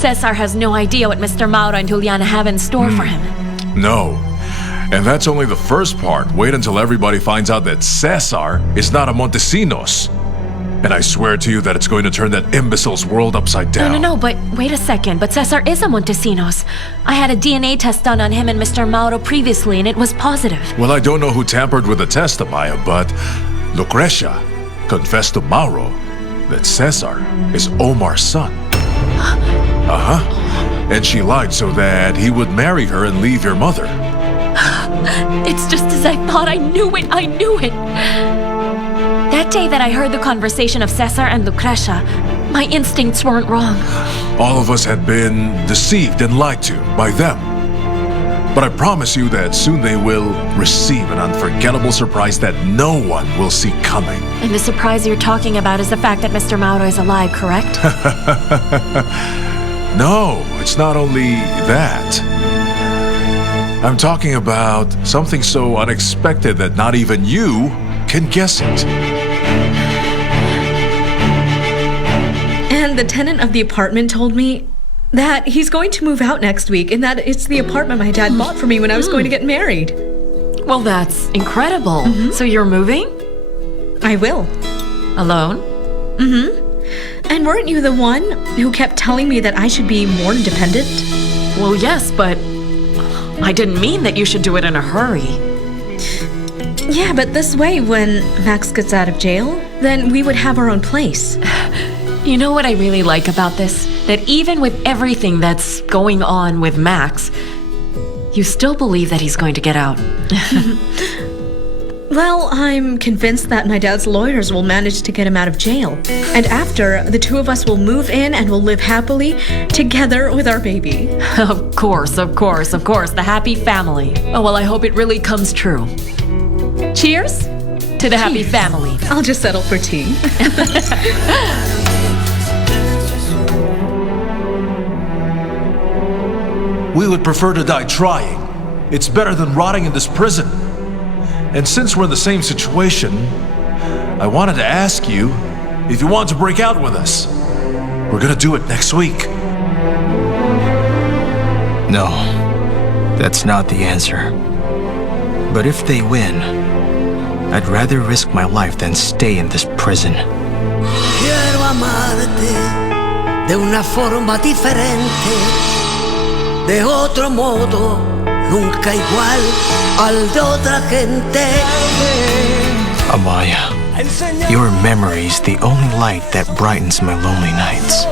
Cesar has no idea what Mr. Mauro and Juliana have in store for him. No. And that's only the first part. Wait until everybody finds out that Cesar is not a Montesinos. And I swear to you that it's going to turn that imbecile's world upside down. No, but wait a second. But Cesar is a Montesinos. I had a DNA test done on him and Mr. Mauro previously, and it was positive. Well, I don't know who tampered with the test, AMAYa, but Lucrecia confessed to Mauro that Cesar is Omar's son. And she lied so that he would marry her and leave your mother. It's just as I thought. I knew it. That day that I heard the conversation of Cesar and Lucrecia, my instincts weren't wrong. All of us had been deceived and lied to by them. But I promise you that soon they will receive an unforgettable surprise that no one will see coming. And the surprise you're talking about is the fact that Mr. Mauro is alive, correct? No, it's not only that. I'm talking about something so unexpected that not even you can guess it. And the tenant of the apartment told me that he's going to move out next week and that it's the apartment my dad bought for me when I was going to get married. Well, that's incredible. So you're moving? I will. Alone? And weren't you the one who kept telling me that I should be more independent? Well, yes, but I didn't mean that you should do it in a hurry. Yeah, but this way, when Max gets out of jail, then we would have our own place. You know what I really like about this? That even with everything that's going on with Max, you still believe that he's going to get out. Well, I'm convinced that my dad's lawyers will manage to get him out of jail. And after, the two of us will move in and will live happily together with our baby. Of course, the happy family. Oh, well, I hope it really comes true. Cheers to the happy family. I'll just settle for tea. We would prefer to die trying. It's better than rotting in this prison. And since we're in the same situation, I wanted to ask you if you want to break out with us. We're gonna do it next week. No, that's not the answer. But if they win, I'd rather risk my life than stay in this prison. Quiero amarte de una forma diferente, de otro modo, nunca igual al de otra gente. AMAYa, your memory's the only light that brightens my lonely nights.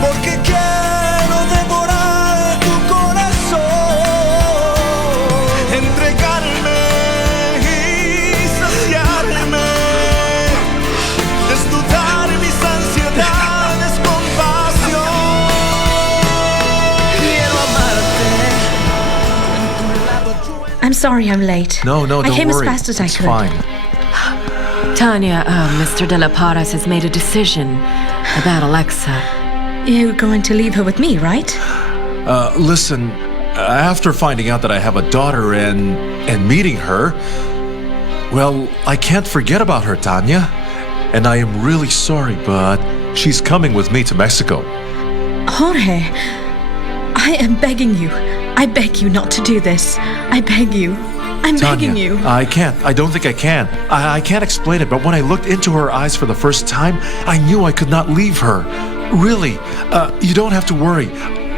Porque quiero devorar tu corazón, entregarme y saciarme, desnudar mis ansiedades con pasión. Quiero amarte. I'm sorry I'm late. No, don't I came worry. as fast as I It's could. fine. Tanya, Mr. De La Paras has made a decision about Alexa. You're going to leave her with me, right? Listen, after finding out that I have a daughter and meeting her, well, I can't forget about her, Tanya. And I am really sorry, but she's coming with me to Mexico. Jorge, I am begging you. I beg you not to do this. I beg you. I'm Tanya, begging you. I can't. I don't think I can. I can't explain it, but when I looked into her eyes for the first time, I knew I could not leave her. Really, you don't have to worry.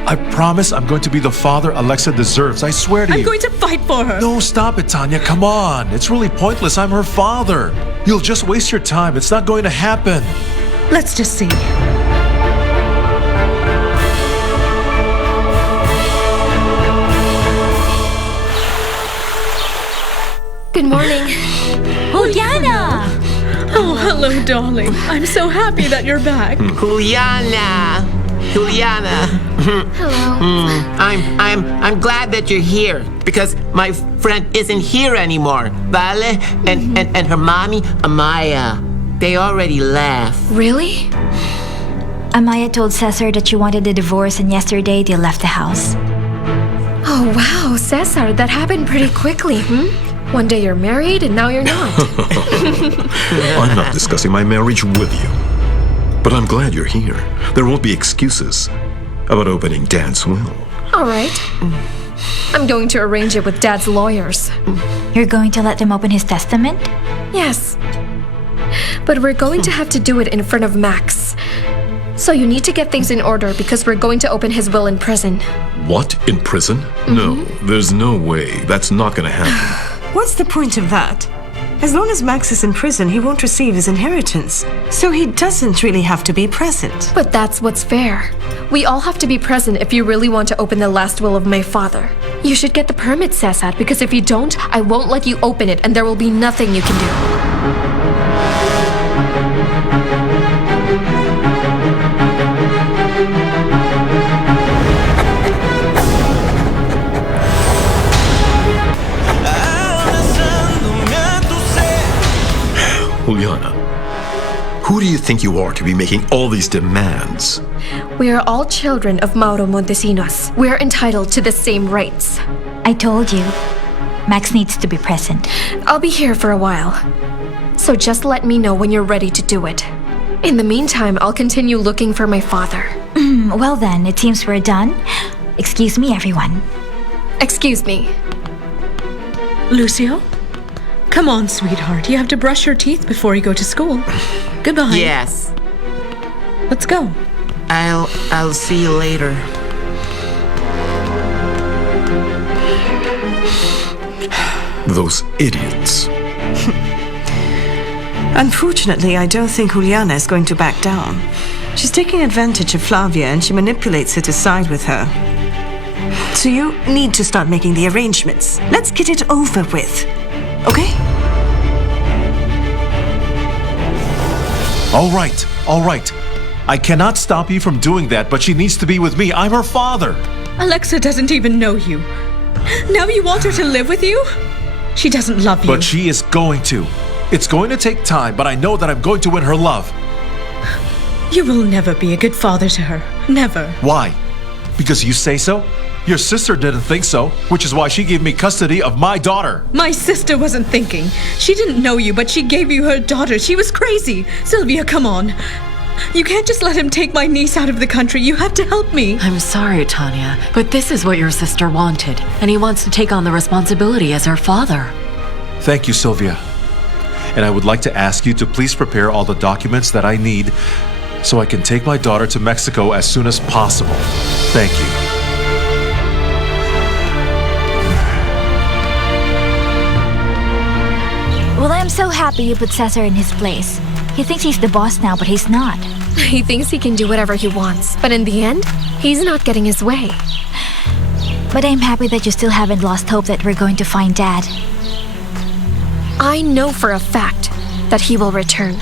I promise I'm going to be the father Alexa deserves. I swear to you. I'm going to fight for her. No, stop it, Tanya. Come on. It's really pointless. I'm her father. You'll just waste your time. It's not going to happen. Let's just see. Good morning. Juliana! Oh, hello, darling. I'm so happy that you're back. Juliana. Hello. I'm glad that you're here because my friend isn't here anymore. Vale and her mommy, AMAYa. They already left. Really? AMAYa told Cesar that you wanted a divorce, and yesterday they left the house. Oh, wow, Cesar, that happened pretty quickly, One day you're married and now you're not. I'm not discussing my marriage with you. But I'm glad you're here. There won't be excuses about opening Dad's will. All right. I'm going to arrange it with Dad's lawyers. You're going to let them open his testament? Yes. But we're going to have to do it in front of Max. So you need to get things in order because we're going to open his will in prison. What? In prison? No, there's no way. That's not gonna happen. What's the point of that? As long as Max is in prison, he won't receive his inheritance. So he doesn't really have to be present. But that's what's fair. We all have to be present if you really want to open the last will of my father. You should get the permit, Cesar, because if you don't, I won't let you open it and there will be nothing you can do. Juliana, who do you think you are to be making all these demands? We are all children of Mauro Montesinos. We are entitled to the same rights. I told you. Max needs to be present. I'll be here for a while. So just let me know when you're ready to do it. In the meantime, I'll continue looking for my father. Well then, it seems we're done. Excuse me, everyone. Excuse me. Lucio? Come on, sweetheart. You have to brush your teeth before you go to school. Goodbye. Yes. Let's go. I'll see you later. Those idiots. Unfortunately, I don't think Juliana is going to back down. She's taking advantage of Flavia and she manipulates her to side with her. So you need to start making the arrangements. Let's get it over with. Okay? All right. I cannot stop you from doing that, but she needs to be with me. I'm her father. Alexa doesn't even know you. Now you want her to live with you? She doesn't love you. But she is going to. It's going to take time, but I know that I'm going to win her love. You will never be a good father to her. Never. Why? Because you say so? Your sister didn't think so, which is why she gave me custody of my daughter. My sister wasn't thinking. She didn't know you, but she gave you her daughter. She was crazy. Sylvia, come on. You can't just let him take my niece out of the country. You have to help me. I'm sorry, Tanya, but this is what your sister wanted, and he wants to take on the responsibility as her father. Thank you, Sylvia. And I would like to ask you to please prepare all the documents that I need so I can take my daughter to Mexico as soon as possible. Thank you. Well, I'm so happy you put Cesar in his place. He thinks he's the boss now, but he's not. He thinks he can do whatever he wants, but in the end, he's not getting his way. But I'm happy that you still haven't lost hope that we're going to find Dad. I know for a fact that he will return.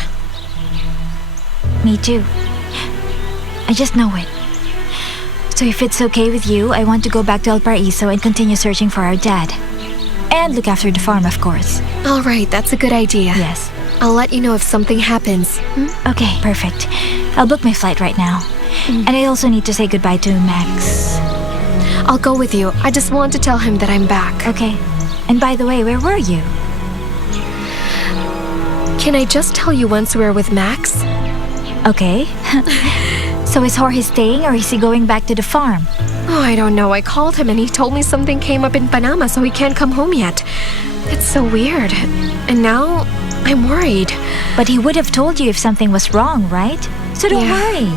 Me too. I just know it. So if it's okay with you, I want to go back to El Paraiso and continue searching for our dad. And look after the farm, of course. All right, that's a good idea. Yes. I'll let you know if something happens. Okay, perfect. I'll book my flight right now. And I also need to say goodbye to Max. I'll go with you. I just want to tell him that I'm back. Okay. And by the way, where were you? Can I just tell you once we're with Max? Okay. So is Jorge staying or is he going back to the farm? Oh, I don't know. I called him and he told me something came up in Panama, so he can't come home yet. It's so weird. And now I'm worried. But he would have told you if something was wrong, right? So don't worry.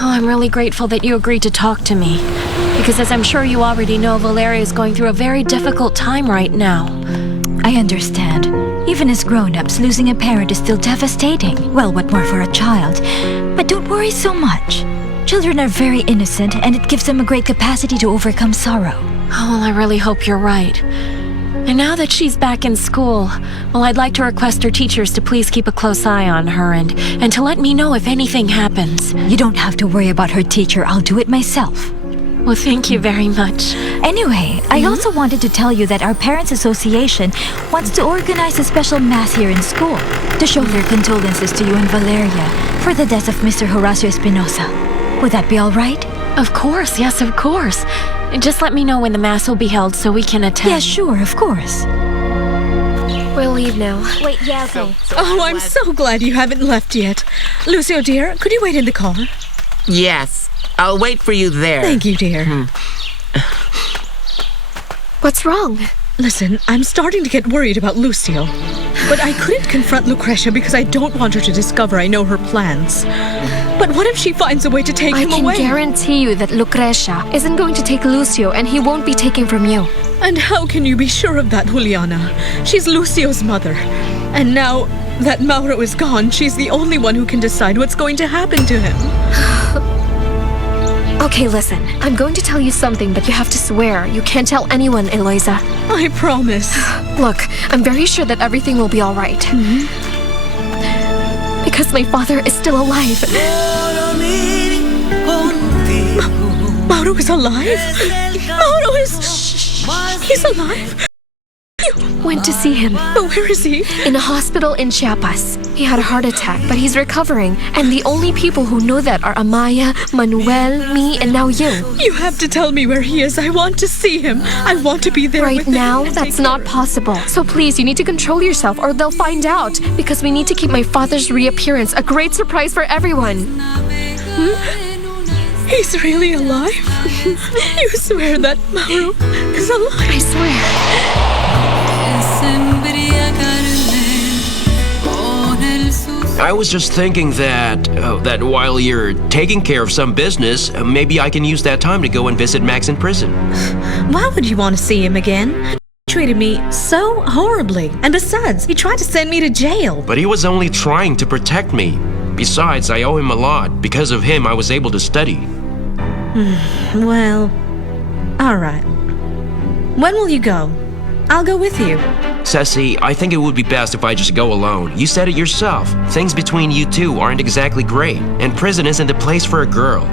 Oh, I'm really grateful that you agreed to talk to me. Because as I'm sure you already know, Valeria is going through a very difficult time right now. I understand. Even as grown-ups, losing a parent is still devastating. Well, what more for a child? But don't worry so much. Children are very innocent, and it gives them a great capacity to overcome sorrow. Oh, well, I really hope you're right. And now that she's back in school, well, I'd like to request her teachers to please keep a close eye on her and to let me know if anything happens. You don't have to worry about her teacher. I'll do it myself. Well, thank you very much. Anyway, I also wanted to tell you that our Parents Association wants to organize a special mass here in school to show their condolences to you and Valeria for the death of Mr. Horacio Espinosa. Would that be all right? Of course, yes, of course. Just let me know when the mass will be held so we can attend. Yeah, sure, of course. We'll leave now. Wait, yeah, okay. Oh, I'm so glad you haven't left yet. Lucio, dear, could you wait in the car? Yes, I'll wait for you there. Thank you, dear. What's wrong? Listen, I'm starting to get worried about Lucio. But I couldn't confront Lucretia because I don't want her to discover I know her plans. But what if she finds a way to take him away? I can guarantee you that Lucretia isn't going to take Lucio and he won't be taken from you. And how can you be sure of that, Juliana? She's Lucio's mother. And now that Mauro is gone, she's the only one who can decide what's going to happen to him. Okay, listen. I'm going to tell you something, but you have to swear. You can't tell anyone, Eloisa. I promise. Look, I'm very sure that everything will be all right. Because my father is still alive. Mauro is alive? Mauro is... He's alive? Went to see him. Oh, where is he? In a hospital in Chiapas. He had a heart attack, but he's recovering. And the only people who know that are Amaya, Manuel, me, and now you. You have to tell me where he is. I want to see him. I want to be there Right with him. now, that's not possible. So please, you need to control yourself or they'll find out. Because we need to keep my father's reappearance a great surprise for everyone. He's really alive? You swear that Mauro is alive? I swear. I was just thinking that while you're taking care of some business, maybe I can use that time to go and visit Max in prison. Why would you want to see him again? He treated me so horribly. And besides, he tried to send me to jail. But he was only trying to protect me. Besides, I owe him a lot. Because of him, I was able to study. Well, all right. When will you go? I'll go with you. Ceci, I think it would be best if I just go alone. You said it yourself. Things between you two aren't exactly great, and prison isn't the place for a girl.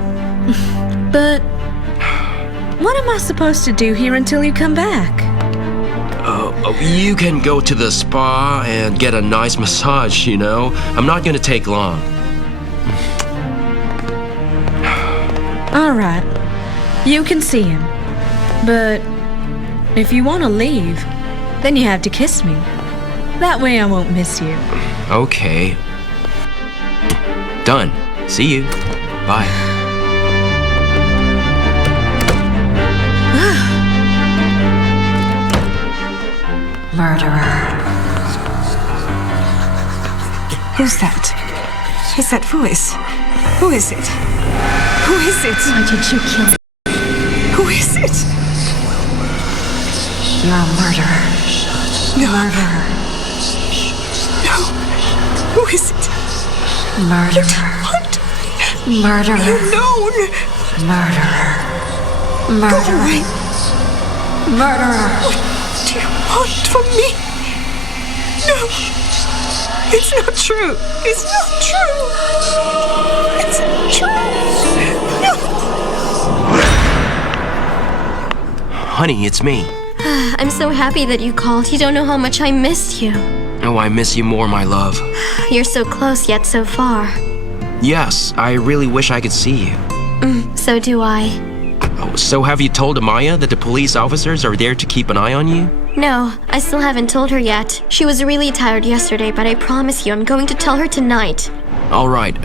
But what am I supposed to do here until you come back? You can go to the spa and get a nice massage, you know? I'm not gonna take long. All right. You can see him. But if you want to leave, then you have to kiss me. That way I won't miss you. Okay. Done. See you. Bye. Murderer. Who's that? Is that voice? Who is it? Who is it? Why did you kill me? Who is it? You're a murderer. No. Murderer. No. Who is it? Murderer. What? Murderer. You're known. Murderer. Go Murderer. away. Murderer. What do you want from me? No. It's not true. It's not true. It's not true. No. Honey, it's me. I'm so happy that you called. You don't know how much I missed you. Oh, I miss you more, my love. You're so close yet so far. Yes, I really wish I could see you. So do I. Oh, so have you told Amaya that the police officers are there to keep an eye on you? No, I still haven't told her yet. She was really tired yesterday, but I promise you I'm going to tell her tonight. All right.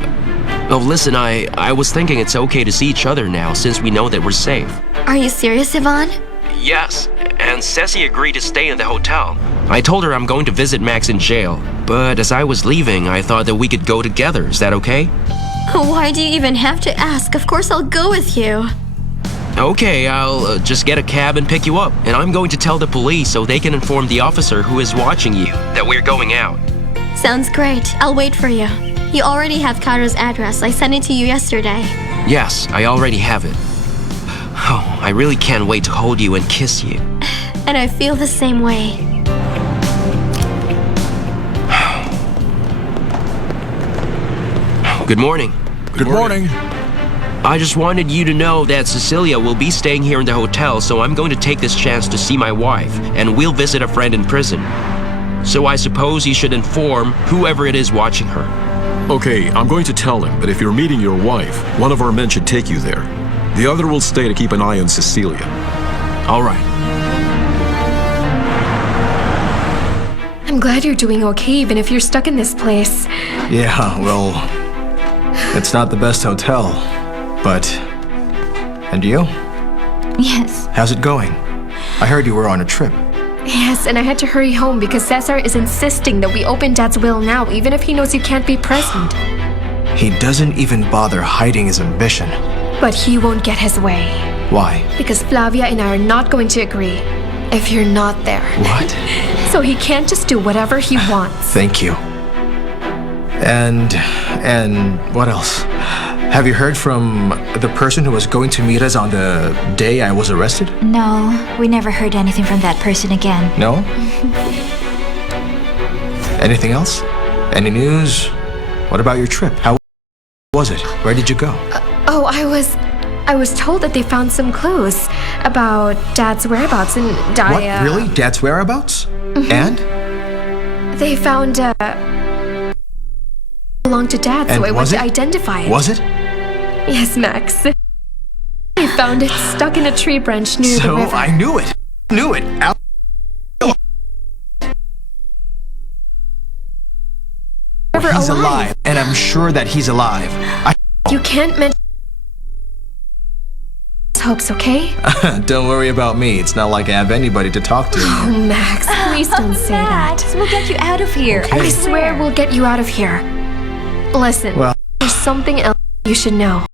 Oh, listen, I was thinking it's okay to see each other now since we know that we're safe. Are you serious, Yvonne? Yes, and Ceci agreed to stay in the hotel. I told her I'm going to visit Max in jail, but as I was leaving, I thought that we could go together. Is that okay? Why do you even have to ask? Of course I'll go with you. Okay, I'll just get a cab and pick you up. And I'm going to tell the police so they can inform the officer who is watching you that we're going out. Sounds great. I'll wait for you. You already have Cairo's address. I sent it to you yesterday. Yes, I already have it. Oh, I really can't wait to hold you and kiss you. And I feel the same way. Good morning. Good morning. I just wanted you to know that Cecilia will be staying here in the hotel, so I'm going to take this chance to see my wife, and we'll visit a friend in prison. So I suppose you should inform whoever it is watching her. Okay, I'm going to tell him that if you're meeting your wife, one of our men should take you there. The other will stay to keep an eye on Cecilia. All right. I'm glad you're doing okay, even if you're stuck in this place. Yeah, well, it's not the best hotel, but... And you? Yes. How's it going? I heard you were on a trip. Yes, and I had to hurry home because Cesar is insisting that we open Dad's will now, even if he knows you can't be present. He doesn't even bother hiding his ambition. But he won't get his way. Why? Because Flavia and I are not going to agree if you're not there. What? So he can't just do whatever he wants. Thank you. And what else? Have you heard from the person who was going to meet us on the day I was arrested? No, we never heard anything from that person again. No? Anything else? Any news? What about your trip? How was it? Where did you go? Oh, I was told that they found some clues about Dad's whereabouts and What? Really? Dad's whereabouts? And? They found belonged to Dad, so And I went was to it? identify it. Was it? Yes, Max. I found it stuck in a tree branch near the So river. I knew it. Knew it. River He's alive, and I'm sure that he's alive. You can't mention hopes, okay? Don't worry about me. It's not like I have anybody to talk to. Oh, Max, please don't say that. Max, we'll get you out of here. Okay. I swear we'll get you out of here. Listen, Well- there's something else you should know.